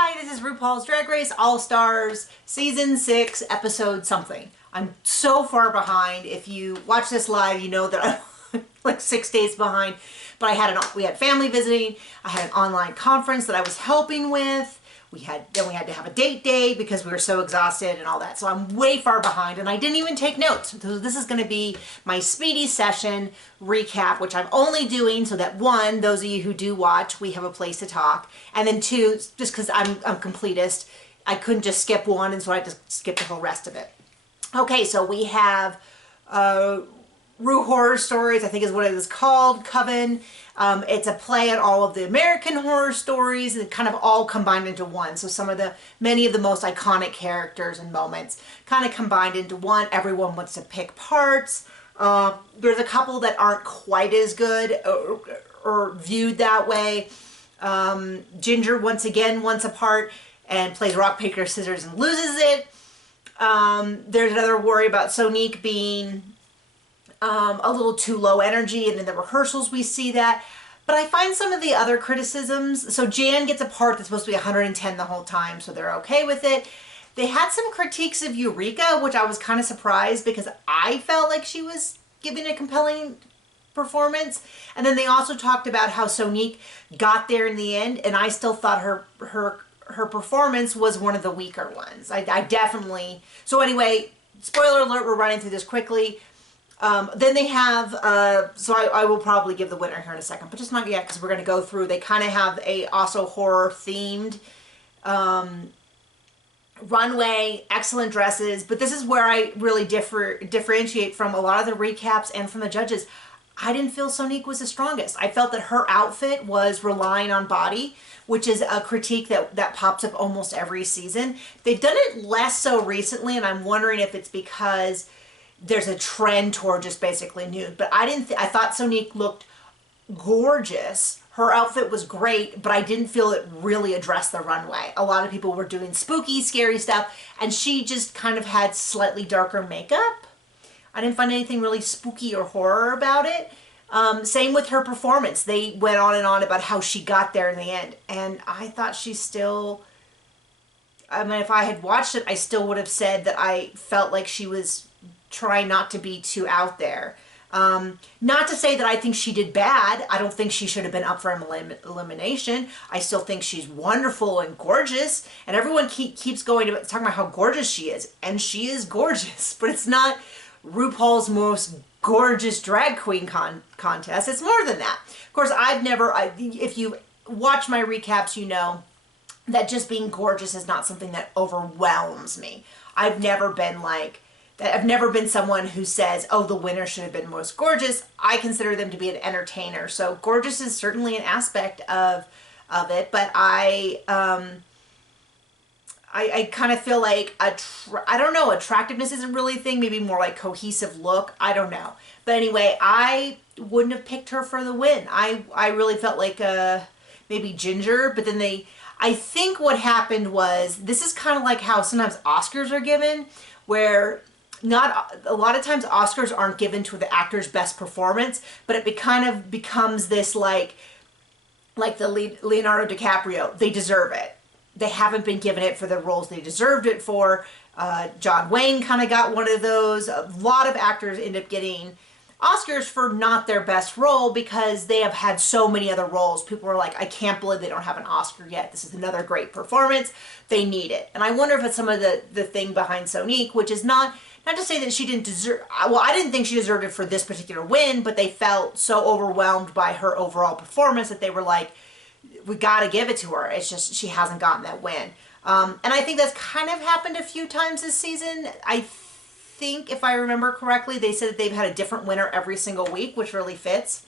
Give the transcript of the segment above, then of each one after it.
Hi, this is RuPaul's Drag Race All-Stars, Season 6, Episode something. I'm so far behind. If you watch this live, you know that I'm like 6 days behind. But we had family visiting. I had an online conference that I was helping with. Then we had to have a date day because we were so exhausted and all that. So I'm way far behind and I didn't even take notes. So this is going to be my speedy session recap, which I'm only doing so that one, those of you who do watch, we have a place to talk. And then two, just because I'm completist, I couldn't just skip one, and so I just skipped the whole rest of it. Okay, so we have Ru Horror Stories, I think is what it is called, Coven. It's a play on all of the American horror stories and kind of all combined into one. So many of the most iconic characters and moments kind of combined into one. Everyone wants to pick parts. There's a couple that aren't quite as good or viewed that way. Ginger once again wants a part and plays rock, paper, scissors and loses it. There's another worry about Sonique being a little too low energy, and in the rehearsals we see that. But I find some of the other criticisms, so Jan gets a part that's supposed to be 110 the whole time, so they're okay with it. They had some critiques of Eureka, which I was kind of surprised because I felt like she was giving a compelling performance. And then they also talked about how Sonique got there in the end, and I still thought her performance was one of the weaker ones. I definitely, so anyway, spoiler alert, we're running through this quickly. Then they have, so I will probably give the winner here in a second, but just not yet because we're going to go through. They kind of have a also horror themed runway, excellent dresses, but this is where I really differentiate from a lot of the recaps and from the judges. I didn't feel Sonique was the strongest. I felt that her outfit was relying on body, which is a critique that pops up almost every season. They've done it less so recently, and I'm wondering if it's because there's a trend toward just basically nude. But I thought Sonique looked gorgeous. Her outfit was great, but I didn't feel it really addressed the runway. A lot of people were doing spooky, scary stuff, and she just kind of had slightly darker makeup. I didn't find anything really spooky or horror about it. Same with her performance. They went on and on about how she got there in the end, and I thought she still, I mean, if I had watched it, I still would have said that I felt like she was trying not to be too out there. Not to say that I think she did bad. I don't think she should have been up for elimination. I still think she's wonderful and gorgeous, and everyone keeps talking about how gorgeous she is, and she is gorgeous, but it's not RuPaul's most gorgeous drag queen contest. It's more than that. Of course, if you watch my recaps, you know that just being gorgeous is not something that overwhelms me. I've never been someone who says, oh, the winner should have been most gorgeous. I consider them to be an entertainer. So gorgeous is certainly an aspect of it, but I kind of feel like, I don't know, attractiveness isn't really a thing, maybe more like cohesive look, I don't know. But anyway, I wouldn't have picked her for the win. I really felt like maybe Ginger, but then I think what happened was, this is kind of like how sometimes Oscars are given, where not a lot of times Oscars aren't given to the actor's best performance, but it kind of becomes this like the Leonardo DiCaprio, they deserve it. They haven't been given it for the roles they deserved it for. John Wayne kind of got one of those. A lot of actors end up getting Oscars for not their best role because they have had so many other roles. People are like, I can't believe they don't have an Oscar yet. This is another great performance. They need it. And I wonder if it's some of the thing behind Sonique, which is not to say that she didn't deserve, well, I didn't think she deserved it for this particular win, but they felt so overwhelmed by her overall performance that they were like, we got to give it to her. It's just she hasn't gotten that win. And I think that's kind of happened a few times this season. I think, if I remember correctly, they said that they've had a different winner every single week, which really fits.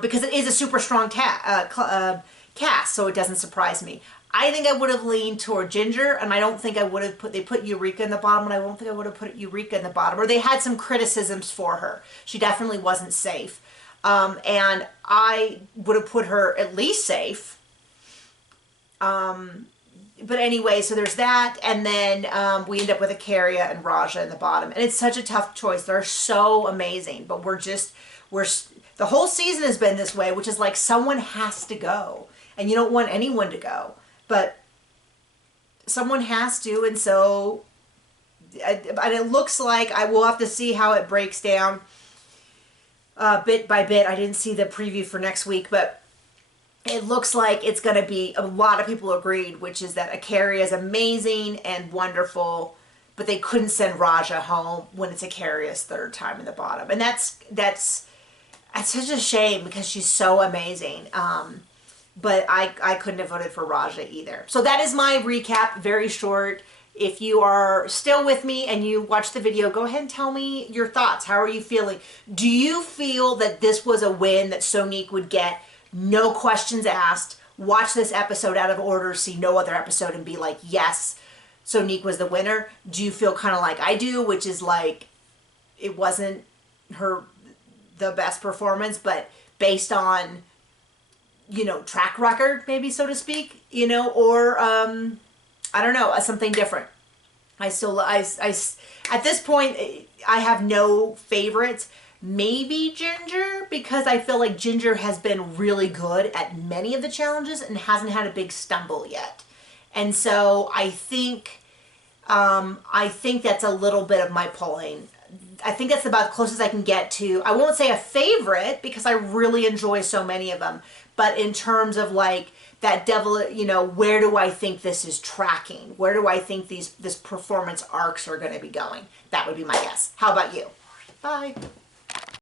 Because it is a super strong cast, so it doesn't surprise me. I think I would have leaned toward Ginger, and I don't think I would have they put Eureka in the bottom, and I don't think I would have put Eureka in the bottom. Or they had some criticisms for her. She definitely wasn't safe. And I would have put her at least safe. But anyway, so there's that, and then we end up with Akaria and Raja in the bottom. And it's such a tough choice. They're so amazing, but the whole season has been this way, which is like someone has to go, and you don't want anyone to go. but someone has to, and so and it looks like I will have to see how it breaks down bit by bit. I didn't see the preview for next week, but it looks like it's going to be, a lot of people agreed, which is that Akari is amazing and wonderful, but they couldn't send Raja home when it's Akari's third time in the bottom. And that's such a shame because she's so amazing. But I couldn't have voted for Raja either. So that is my recap, very short. If you are still with me and you watched the video, go ahead and tell me your thoughts. How are you feeling? Do you feel that this was a win that Sonique would get? No questions asked. Watch this episode out of order, see no other episode, and be like, yes, Sonique was the winner. Do you feel kind of like I do, which is like it wasn't the best performance, but based on, you know, track record, maybe, so to speak, you know, or I don't know, something different. I at this point I have no favorites. Maybe Ginger, because I feel like Ginger has been really good at many of the challenges and hasn't had a big stumble yet. And so I think that's a little bit of my polling. I think that's about the closest I can get to, I won't say a favorite because I really enjoy so many of them, but in terms of like that devil, you know, where do I think this is tracking? Where do I think this performance arcs are going to be going? That would be my guess. How about you? Bye.